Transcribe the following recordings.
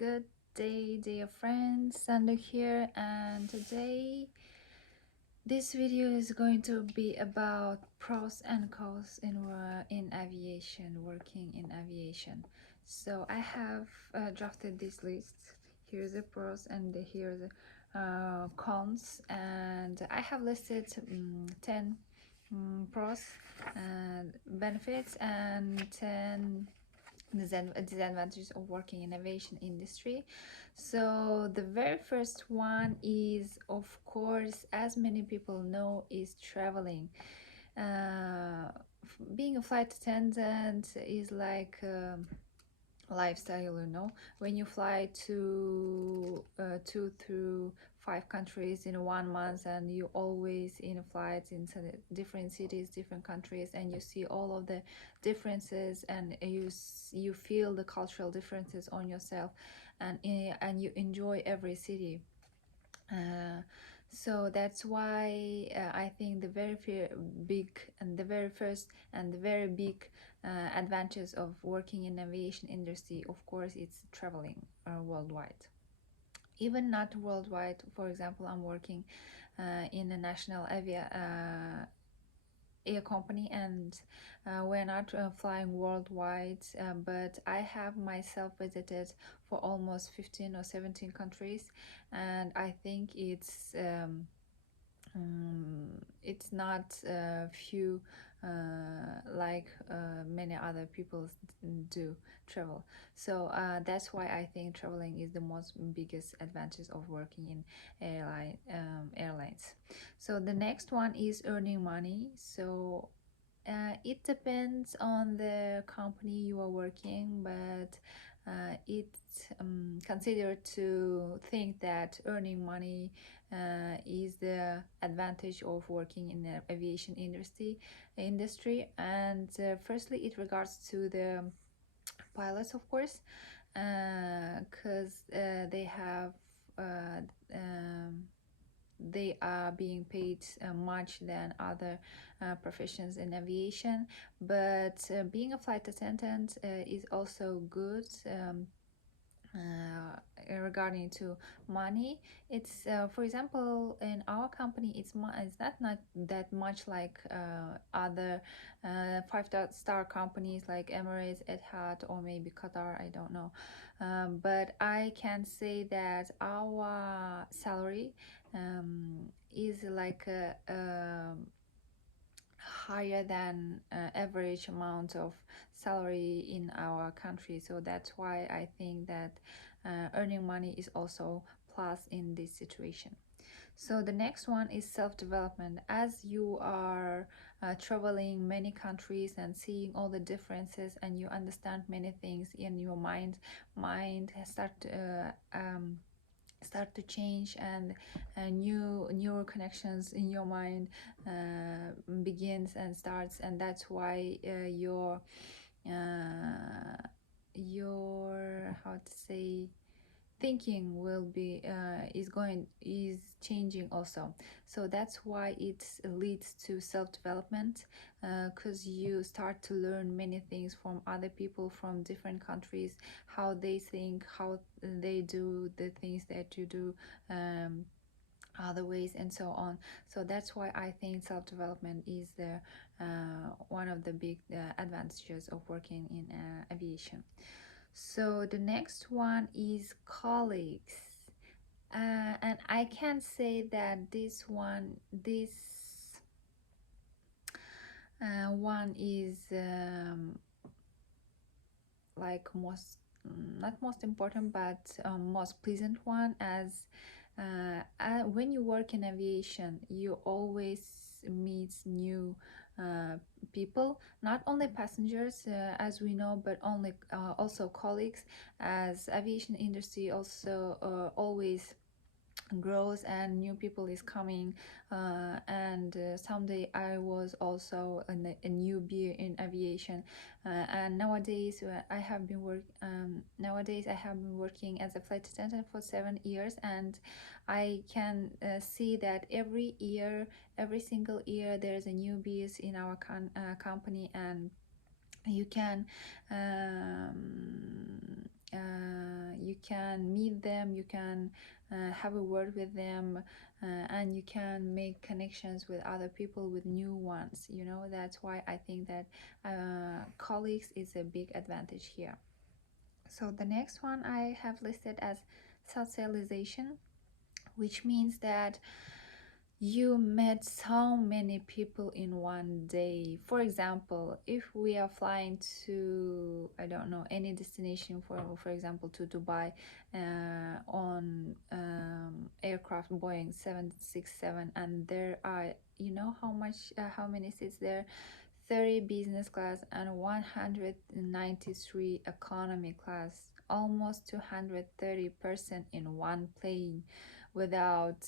Good day, dear friends. Sandu here, and today this video is going to be about pros and cons in aviation, working in aviation. So I have drafted this list. Here's the pros and here the cons, and I have listed 10 pros and benefits and 10 disadvantages of working in aviation industry. So the very first one is, of course, as many people know, is traveling. Being a flight attendant is like lifestyle. When you fly to 2 through 5 countries in 1 month, and you always in flights in different cities, different countries, and you see all of the differences, and you feel the cultural differences on yourself, and you enjoy every city. So that's why I think the very big and the very first and the very big advantage of working in aviation industry, of course, it's traveling worldwide. Even not worldwide, for example, I'm working in a national air company, and we're not flying worldwide, but I have myself visited for almost 15 or 17 countries, and I think it's not few like many other people do travel. So that's why I think traveling is the most biggest advantage of working in airlines. So the next one is earning money. So it depends on the company you are working, but it's considered to think that earning money is the advantage of working in the aviation industry. And firstly, it regards to the pilots, of course, because they are being paid much than other professions in aviation. But being a flight attendant is also good. Regarding to money, it's for example, in our company, it's not that much like other five-star companies like Emirates, Etihad, or maybe Qatar, I don't know. But I can say that our salary is like higher than average amount of salary in our country. So that's why I think that earning money is also plus in this situation. So the next one is self-development. As you are traveling many countries and seeing all the differences, and you understand many things in your mind start to change, and new connections in your mind begins and starts, and that's why your how to say thinking will be is changing also. So that's why it leads to self-development, because you start to learn many things from other people from different countries, how they think, how they do the things that you do, other ways, and so on. So that's why I think self-development is the one of the big advantages of working in aviation. So the next one is colleagues, and I can say that this one is like not most important, but most pleasant one, as when you work in aviation, you always meet new people, not only passengers, as we know, but also colleagues, as aviation industry also always grows and new people is coming, and someday I was also a newbie in aviation, and nowadays I have been working as a flight attendant for 7 years, and I can see that every single year there's a newbies in our company, and you can you can meet them, you can have a word with them, and you can make connections with other people, with new ones, you know. That's why I think that colleagues is a big advantage here. So the next one I have listed as socialization, which means that you met so many people in one day. For example, if we are flying to, I don't know, any destination, for example, to Dubai, on aircraft Boeing 767, and there are, you know how much, how many seats there? 30 business class and 193 economy class, almost 230% in one plane, without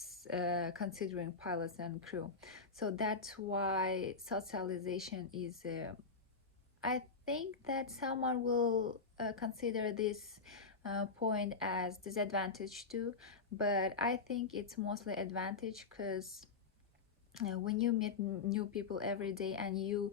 considering pilots and crew. So that's why socialization is, I think that someone will consider this point as disadvantage too, but I think it's mostly advantage, because when you meet new people every day, and you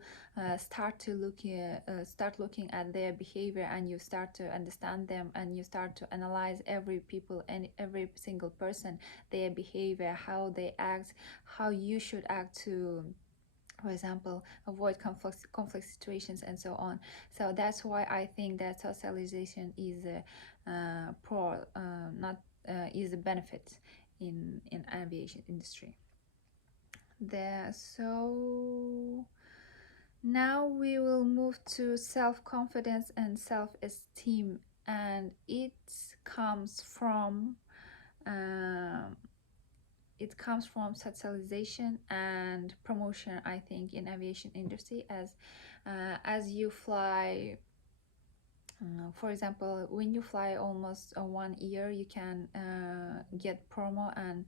start looking at their behavior, and you start to understand them, and you start to analyze every people and every single person, their behavior, how they act, how you should act to, for example, avoid conflict situations and so on. So that's why I think that socialization is a pro not is a benefit in aviation industry there. So now we will move to self-confidence and self-esteem, and comes from um, it comes from socialization and promotion, I think, in aviation industry. As you fly, for example, when you fly almost 1 year, you can get promo and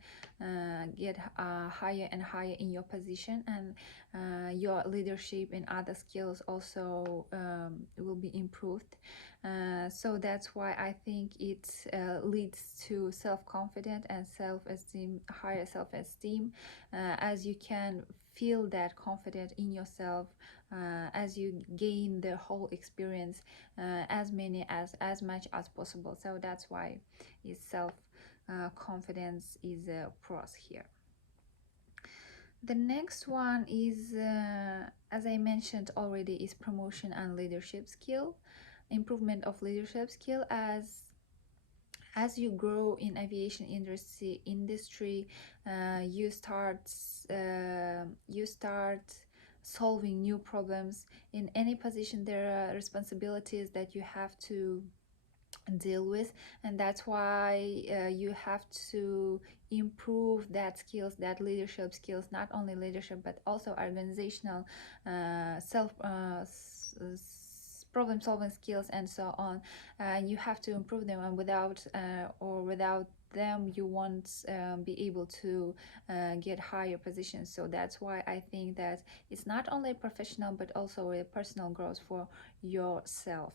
get higher and higher in your position, and your leadership and other skills also will be improved. So that's why I think it leads to self-confidence and self-esteem, higher self-esteem, as you can feel that confident in yourself, as you gain the whole experience, as much as possible. So that's why is self confidence is a pros here. The next one is, as I mentioned already, is promotion and leadership skill, improvement of leadership skill. As you grow in aviation industry, you start solving new problems. In any position, there are responsibilities that you have to deal with, and that's why you have to improve that skills, that leadership skills, not only leadership but also organizational, self problem solving skills and so on. And you have to improve them, and without them you won't be able to get higher positions. So that's why I think that it's not only professional but also a personal growth for yourself.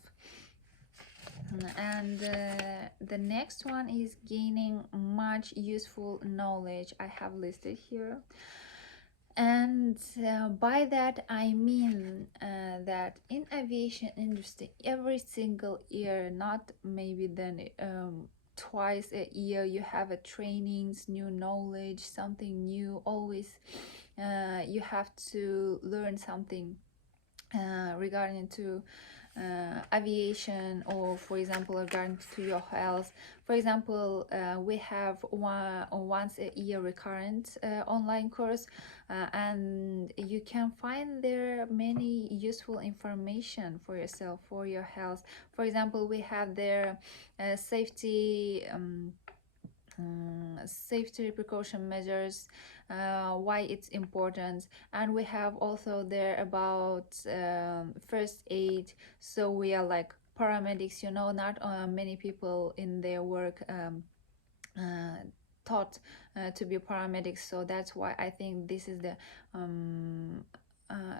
And the next one is gaining much useful knowledge, I have listed here. And by that I mean that in aviation industry, every single year, not maybe then twice a year, you have a trainings, new knowledge, something new always. You have to learn something regarding to aviation, or for example regarding to your health. For example, we have once a year recurrent online course, and you can find there many useful information for yourself, for your health. For example, we have there safety precaution measures, why it's important, and we have also there about first aid. So we are like paramedics, you know, not many people in their work taught to be paramedics. So that's why I think this is the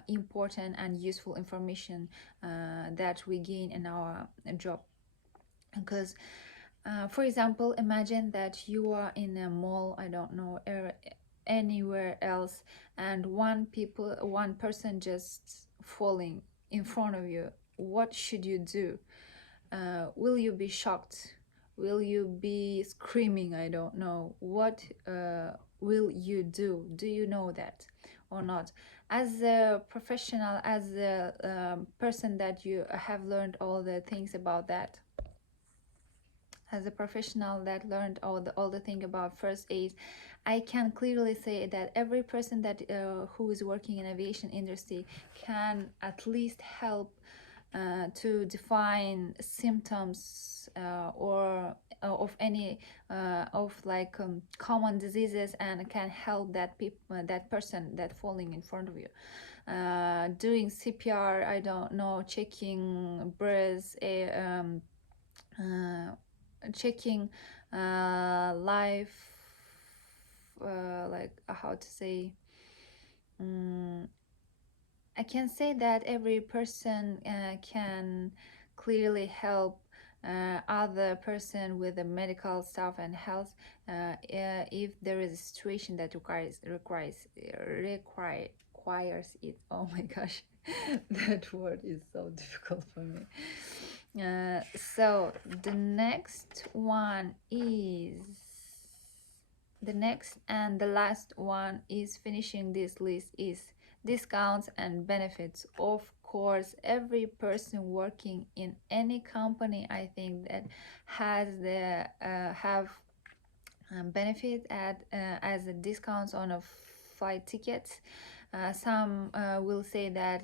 important and useful information that we gain in our job. Because for example, imagine that you are in a mall, I don't know, anywhere else, and one person just falling in front of you. What should you do? Will you be shocked, Will you be screaming? I don't know. What will you do? Do you know that or not? As a professional, as a person that you have learned all the things about that, as a professional that learned all the thing about first aid, I can clearly say that every person that who is working in aviation industry can at least help to define symptoms of any of like common diseases, and can help that person that falling in front of you, doing CPR, I don't know, checking breath, uh, checking life, like how to say, um, I can say that every person can clearly help other person with the medical stuff and health, if there is a situation that requires it. Oh my gosh, that word is so difficult for me. So the next and the last one is finishing this list is discounts and benefits. Of course, every person working in any company, I think, that has the have benefit at as a discounts on a flight tickets. Some will say that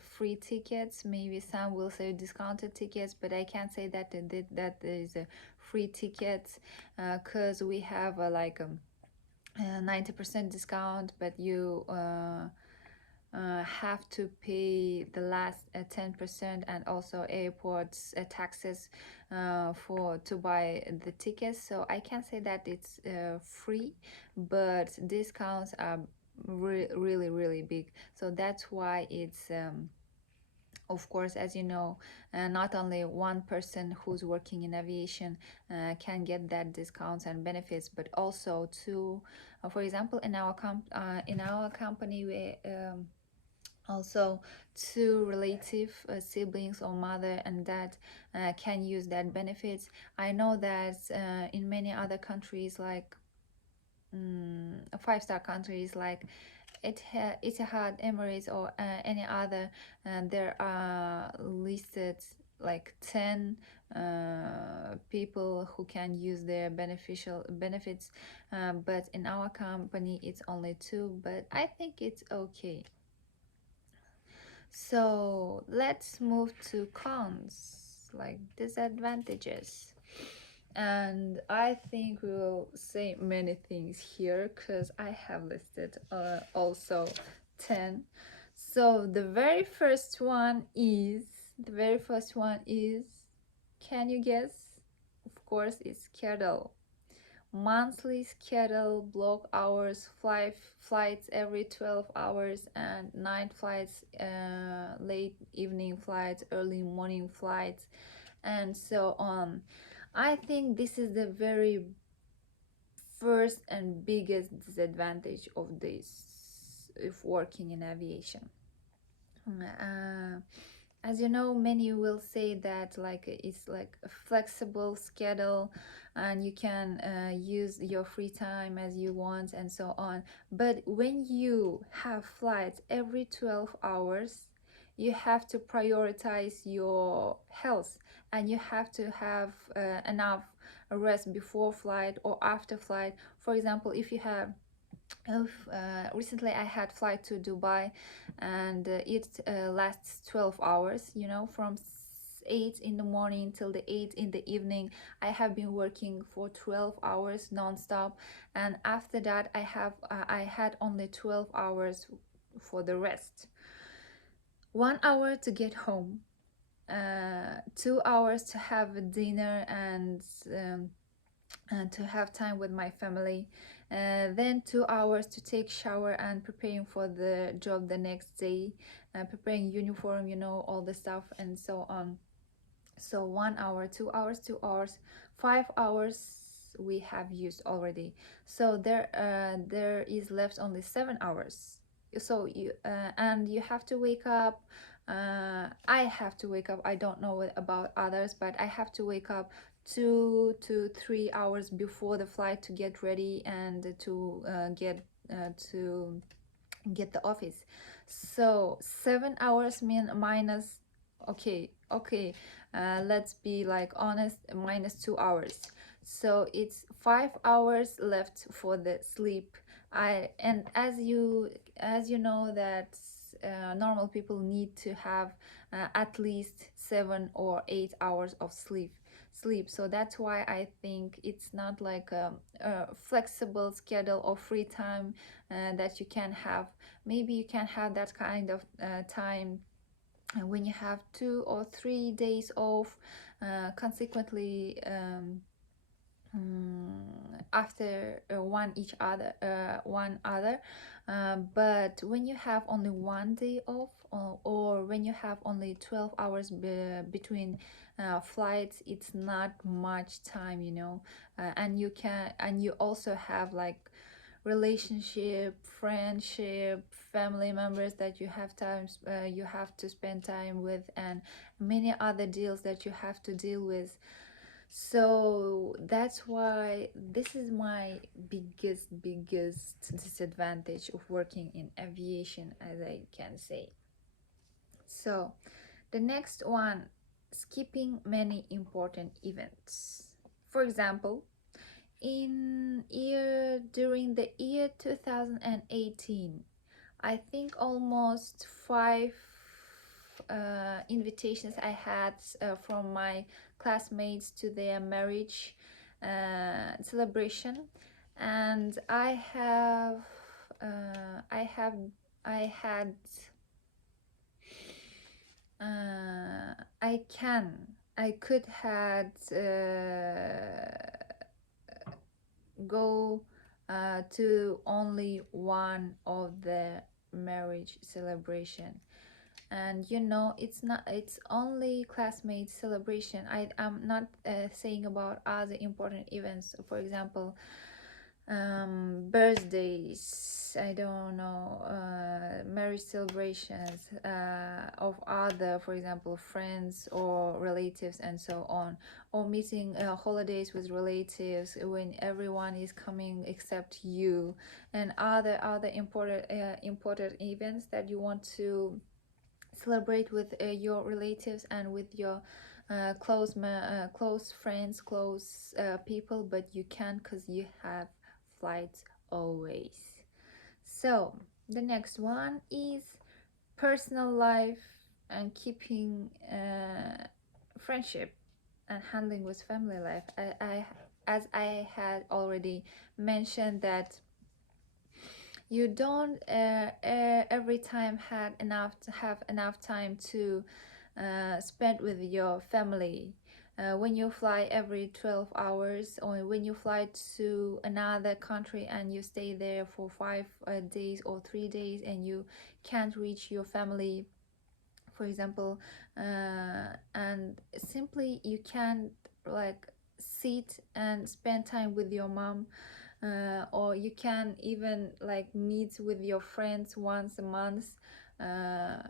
free tickets, maybe some will say discounted tickets, but I can't say that that there is a free tickets, because we have like 90% discount, but you have to pay the last 10%, and also airports taxes for to buy the tickets. So I can say that it's free, but discounts are really really big. So that's why it's of course, as you know, not only one person who's working in aviation can get that discounts and benefits, but also two, for example, in our company, we also two relative siblings or mother and dad can use that benefits. I know that in many other countries, like five-star countries like Etihad, Emirates, or any other, there are listed like 10 people who can use their beneficial benefits, but in our company it's only two, but I think it's okay. So let's move to cons, like disadvantages. And I think we will say many things here because I have listed also 10. So the very first one is, can you guess? Of course, it's schedule. Monthly schedule, block hours, flights every 12 hours, and night flights, late evening flights, early morning flights, and so on. I think this is the very first and biggest disadvantage of this if working in aviation. Uh, as you know, many will say that like it's like a flexible schedule, and you can use your free time as you want and so on. But when you have flights every 12 hours, you have to prioritize your health, and you have to have enough rest before flight or after flight. For example, recently I had flight to Dubai, and it lasts 12 hours, from 8 in the morning till the 8 in the evening. I have been working for 12 hours non-stop, and after that I had only 12 hours for the rest. 1 hour to get home, 2 hours to have dinner and to have time with my family, then 2 hours to take shower and preparing for the job the next day, preparing uniform, all the stuff and so on. So 1 hour, 2 hours, 2 hours, 5 hours we have used already. So there is left only 7 hours. So you have to wake up I have to wake up. I don't know about others, but I have to wake up 2 to 3 hours before the flight to get ready and to get the office. So 7 hours mean minus, okay, let's be like honest, minus 2 hours. So it's 5 hours left for the sleep. And as you know that normal people need to have at least 7 or 8 hours of sleep. So that's why I think it's not like a flexible schedule or free time that you can have. Maybe you can have that kind of time when you have 2 or 3 days off consequently, after one other. But when you have only one day off, or when you have only 12 hours between flights, it's not much time, and you also have like relationship, friendship, family members that you have to spend time with, and many other deals that you have to deal with. So that's why this is my biggest disadvantage of working in aviation, as I can say. So the next one, skipping many important events. For example, during the year 2018, I think almost five invitations I had from my classmates to their marriage celebration, and I had I could had go to only one of the marriage celebration. And it's only classmates celebration. I'm not saying about other important events, for example, birthdays, I don't know, marriage celebrations of other, for example, friends or relatives and so on, or meeting holidays with relatives when everyone is coming except you, and other important events that you want to celebrate with your relatives and with your close friends, close people, but you can't because you have flights always. So the next one is personal life and keeping friendship and handling with family life. As I had already mentioned, that you don't every time have enough time to spend with your family. When you fly every 12 hours, or when you fly to another country and you stay there for 5 days or 3 days, and you can't reach your family, for example, and simply you can't like sit and spend time with your mom, or you can even like meet with your friends once a month, uh,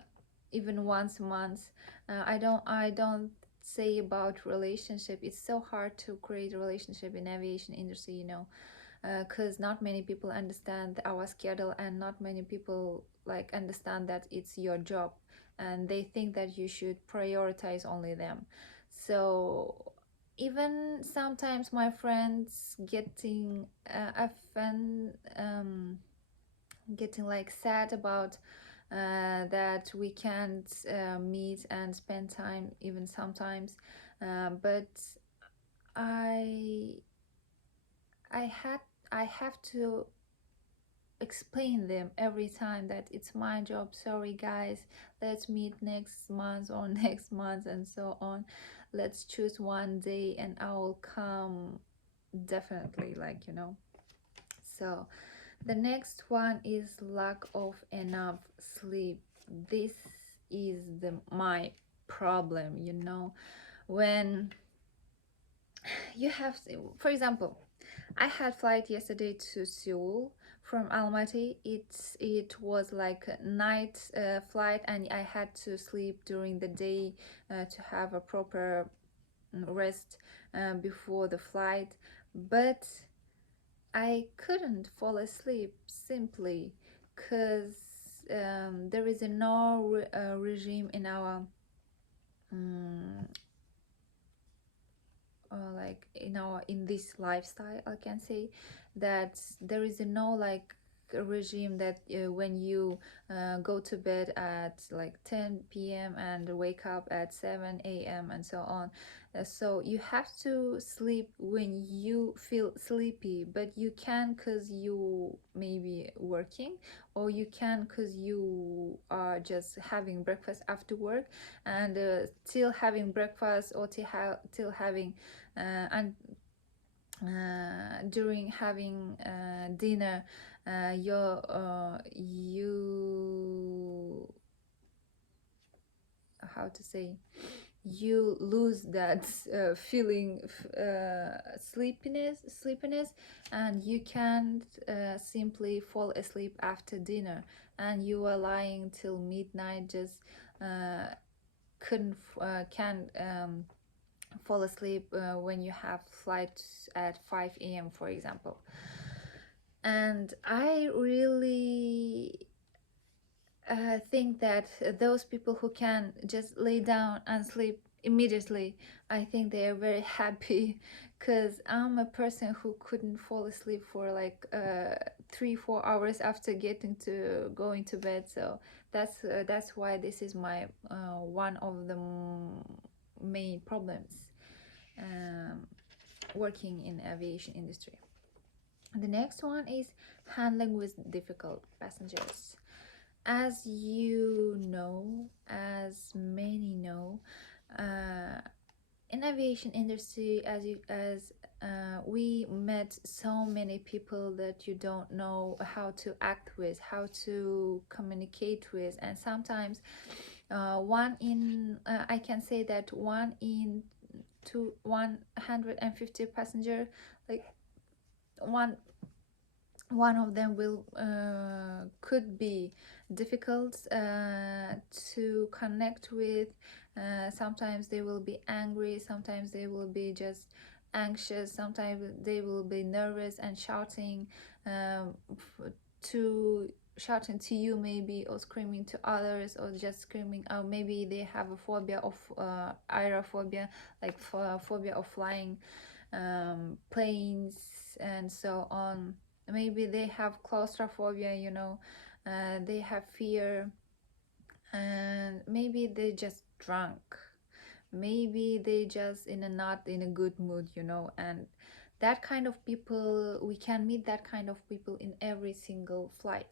even once a month. I don't say about relationship. It's so hard to create a relationship in aviation industry, because not many people understand our schedule, and not many people like understand that it's your job, and they think that you should prioritize only them. So even sometimes my friends getting like sad about that we can't meet and spend time even sometimes, but I I had I have to explain them every time that it's my job. Sorry guys, let's meet next month or next month and so on. Let's choose one day and I will come definitely, so the next one is lack of enough sleep. This is my problem, when you have, for example, I had flight yesterday to Seoul from Almaty. It was like a night flight, and I had to sleep during the day to have a proper rest before the flight. But I couldn't fall asleep simply because there is no regime in our um, like in this lifestyle. I can say that there is no like a regime that when you go to bed at like 10 p.m. and wake up at 7 a.m. and so on. So you have to sleep when you feel sleepy, but you can because you maybe working, or you can because you are just having breakfast after work, and till having breakfast, or till having and during having dinner, you how to say, you lose that feeling sleepiness, and you can't simply fall asleep after dinner, and you are lying till midnight, just uh, couldn't can fall asleep when you have flights at 5 a.m., for example. And I really think that those people who can just lay down and sleep immediately, I think they are very happy, because I'm a person who couldn't fall asleep for like 3-4 hours after getting to going to bed. So that's why this is my one of the main problems um, working in aviation industry. The next one is handling with difficult passengers. As you know, as many know, uh, in aviation industry, we met so many people that you don't know how to act with, how to communicate with, and sometimes I can say that one in to 150 passenger, like one one of them will could be difficult to connect with. Sometimes they will be angry, sometimes they will be just anxious, sometimes they will be nervous and shouting to shouting to you maybe, or screaming to others, or just screaming out. Maybe they have a phobia of aerophobia, like phobia of flying planes and so on. Maybe they have claustrophobia, they have fear, and maybe they just drunk, maybe they just not in a good mood, and that kind of people, we can meet that kind of people in every single flight.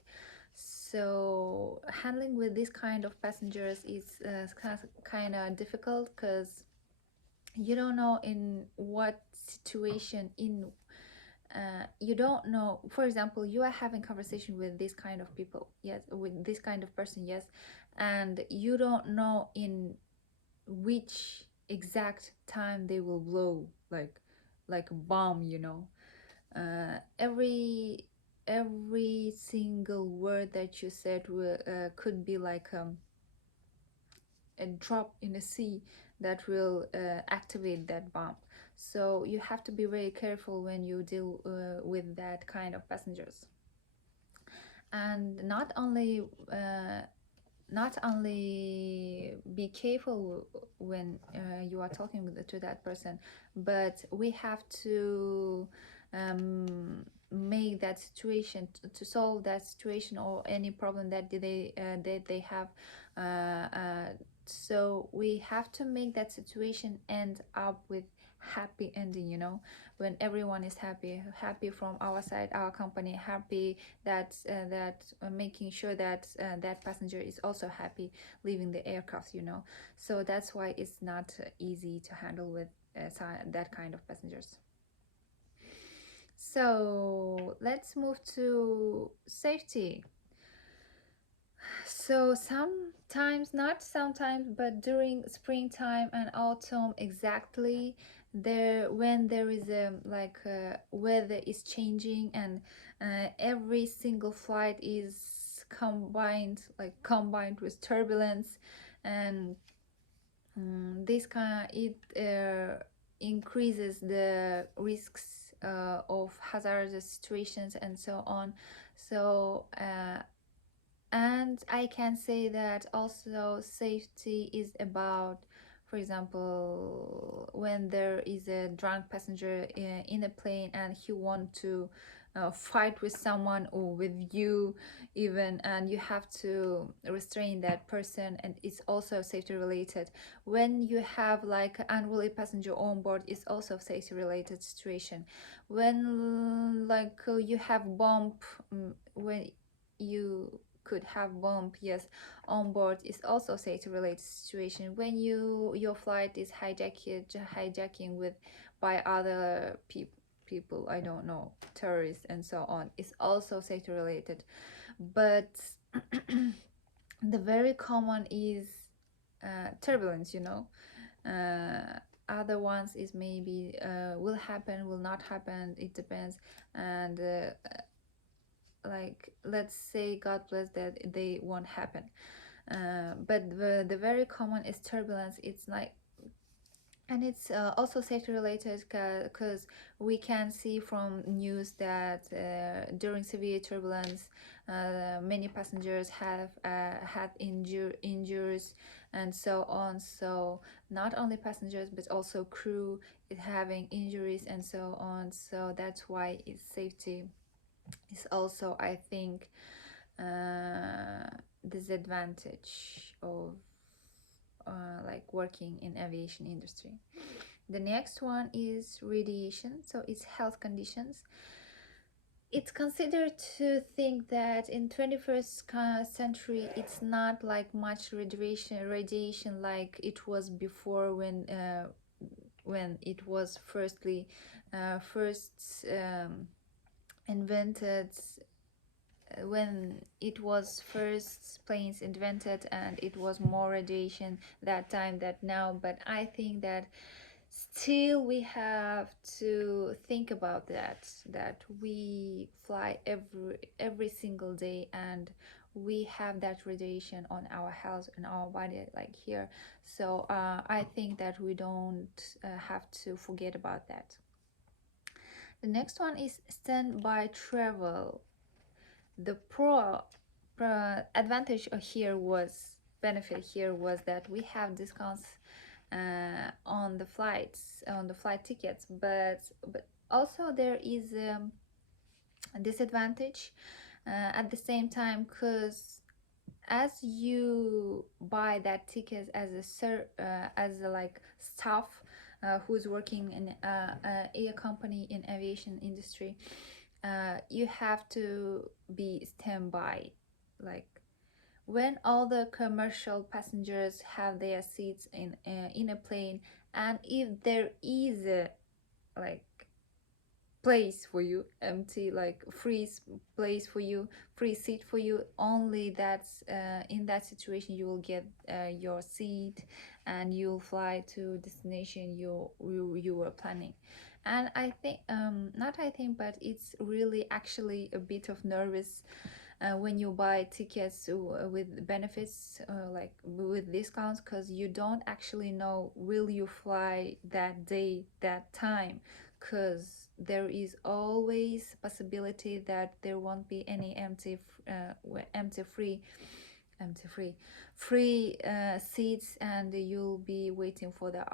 So handling with this kind of passengers is kind of difficult, because you don't know in what situation, you don't know. For example, you are having conversation with this kind of people, yes, with this kind of person, yes, and you don't know in which exact time they will blow like a bomb, every single word that you said could be like a drop in the sea that will activate that bomb. So you have to be very careful when you deal with that kind of passengers. And not only be careful when you are talking to that person, but we have to make that situation, to solve that situation or any problem that they have. So we have to make that situation end up with happy ending, when everyone is happy from our side, our company happy, that making sure that that passenger is also happy leaving the aircraft, so that's why it's not easy to handle with that kind of passengers. So let's move to safety. So sometimes, not sometimes, but during springtime and autumn exactly, when there is a weather is changing, and every single flight is combined with turbulence, and this kind it increases the risks of hazardous situations and so on. So and I can say that also safety is about, for example, when there is a drunk passenger in a plane and he want to fight with someone or with you even, and you have to restrain that person, and it's also safety related. When you have like unruly passenger on board, it's also safety related situation. When you have bump, when you could have bomb, yes, on board, is also safety related situation. When your flight is hijacking with by other people, I don't know, terrorists and so on, is also safety related. But the very common is turbulence, other ones is maybe will happen, will not happen, it depends. And let's say god bless that they won't happen. But the very common is turbulence. It's like, and it's also safety related, because we can see from news that during severe turbulence many passengers have had injuries and so on. So not only passengers but also crew is having injuries and so on. So that's why it's safety is also, I think, disadvantage of working in aviation industry. The next one is radiation, so it's health conditions. It's considered to think that in 21st century it's not like much radiation like it was before, when it was first invented, when it was first planes invented, and it was more radiation that time that now. But I think that still we have to think about that we fly every single day, and we have that radiation on our health and our body like here. So I think that we don't have to forget about that. The next one is standby travel. The advantage here was benefit here was that we have discounts on the flight tickets, but also there is a disadvantage at the same time, because as you buy that ticket as a like staff who's working in a company in aviation industry, you have to be standby, like when all the commercial passengers have their seats in a plane, and if there is a like place for you, empty, like place for you, free seat for you, only that's in that situation you will get your seat, and you'll fly to destination you were planning. And I think not I think but it's really actually a bit of nervous when you buy tickets with benefits, like with discounts, because you don't actually know will you fly that day, that time, because there is always possibility that there won't be any free seats, and you'll be waiting for the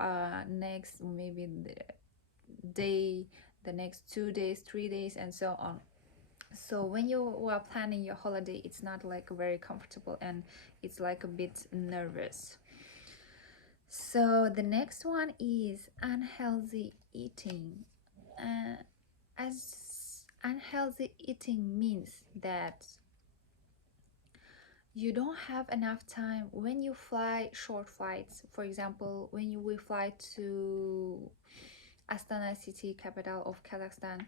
next, maybe the day, the next 2 days, 3 days, and so on. So when you are planning your holiday, it's not like very comfortable, and it's like a bit nervous. So the next one is unhealthy eating. As unhealthy eating means that you don't have enough time when you fly short flights. For example, when we fly to Astana city, capital of Kazakhstan,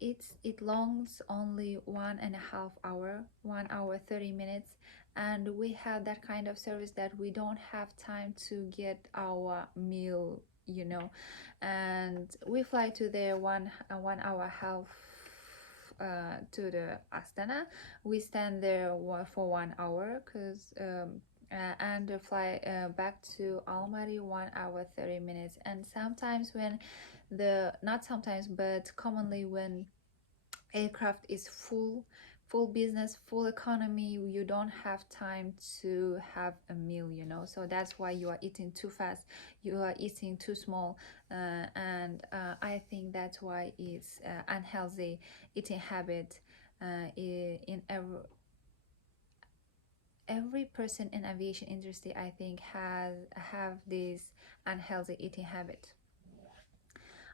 it longs only 1.5 hour, 1 hour 30 minutes, and we have that kind of service that we don't have time to get our meal and we fly to there 1 hour half to the Astana. We stand there for 1 hour because and fly back to Almaty 1 hour 30 minutes. And sometimes when not sometimes but commonly when aircraft is full business, full economy, you don't have time to have a meal, so that's why you are eating too fast, you are eating too small, and I think that's why it's unhealthy eating habit in every person in aviation industry. I think have this unhealthy eating habit.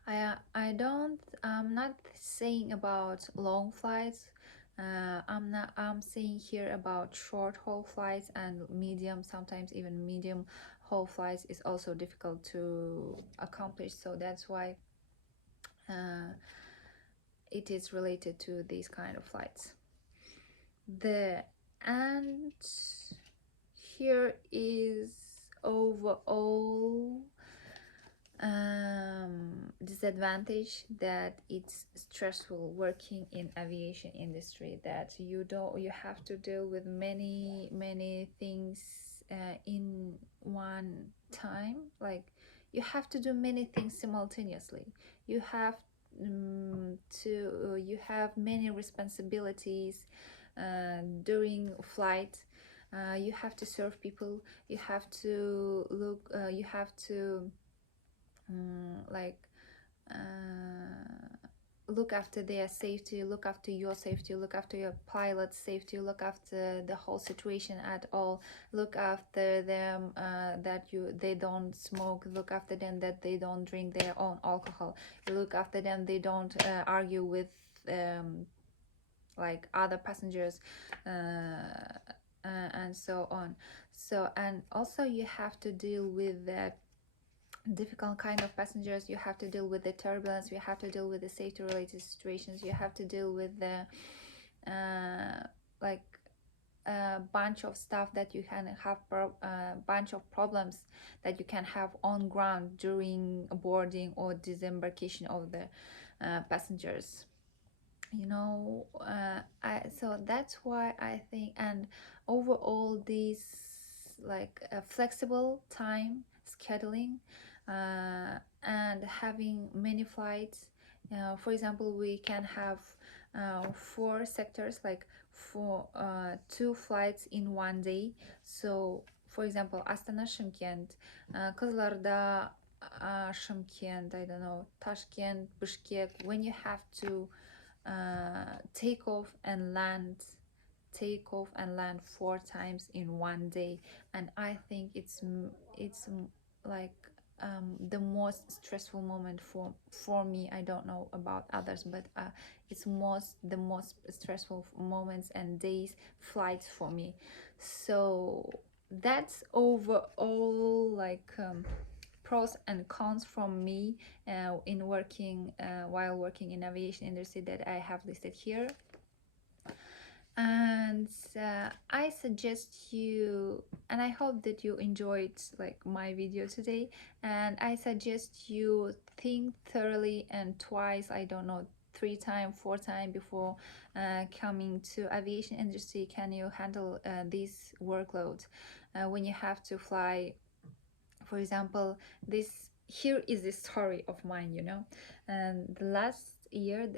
I'm not saying about long flights. I'm saying here about short haul flights and medium, sometimes even medium haul flights is also difficult to accomplish. So that's why uh, it is related to these kind of flights. And here is overall disadvantage that it's stressful working in aviation industry, that you have to deal with many things in one time. Like you have to do many things simultaneously. You have you have many responsibilities during flight. You have to serve people, you have to you have to like look after their safety, look after your safety, look after your pilot's safety, look after the whole situation at all, look after them that they don't smoke, look after them that they don't drink their own alcohol, look after them they don't argue with like other passengers, and so on. So, and also you have to deal with that difficult kind of passengers, you have to deal with the turbulence, you have to deal with the safety related situations, you have to deal with the like a bunch of stuff that you can have bunch of problems that you can have on ground during boarding or disembarkation of the passengers. So that's why I think, and overall this like a flexible time scheduling and having many flights. For example, we can have 4 sectors, like two flights in one day. So for example, Astana, Shymkent, Kızılar'da, Shymkent, I don't know, Tashkent, Bishkek. When you have to take off and land 4 times in one day, and I think it's like the most stressful moment for me. I don't know about others, but it's the most stressful moments and days flights for me. So that's overall like pros and cons from me in working while working in aviation industry that I have listed here. And I suggest you, and I hope that you enjoyed like my video today, and I suggest you think thoroughly and twice, I don't know, 3 times 4 times before coming to aviation industry. Can you handle this workload when you have to fly? For example, here is the story of mine, and the last year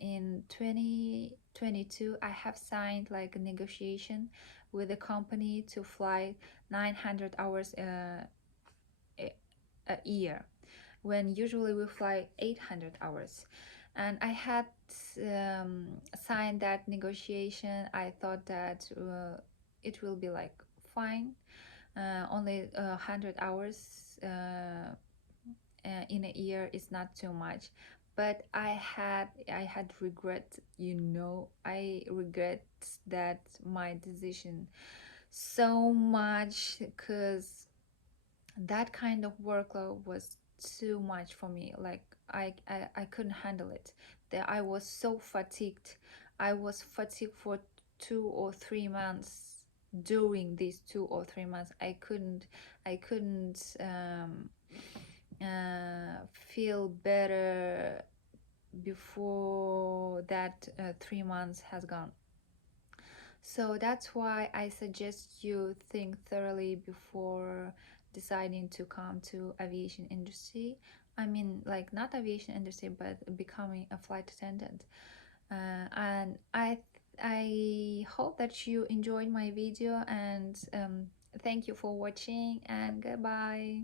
in 2022 I have signed like a negotiation with a company to fly 900 hours a year, when usually we fly 800 hours. And I had signed that negotiation. I thought that it will be like fine, only 100 hours in a year is not too much. But I had regret, I regret that my decision so much, because that kind of workload was too much for me. Like I couldn't handle it. That I was so fatigued. I was fatigued for 2 or 3 months. During these 2 or 3 months I couldn't feel better before that 3 months has gone. So that's why I suggest you think thoroughly before deciding to come to aviation industry. I mean, like, not aviation industry, but becoming a flight attendant. And I hope that you enjoyed my video, and thank you for watching, and goodbye.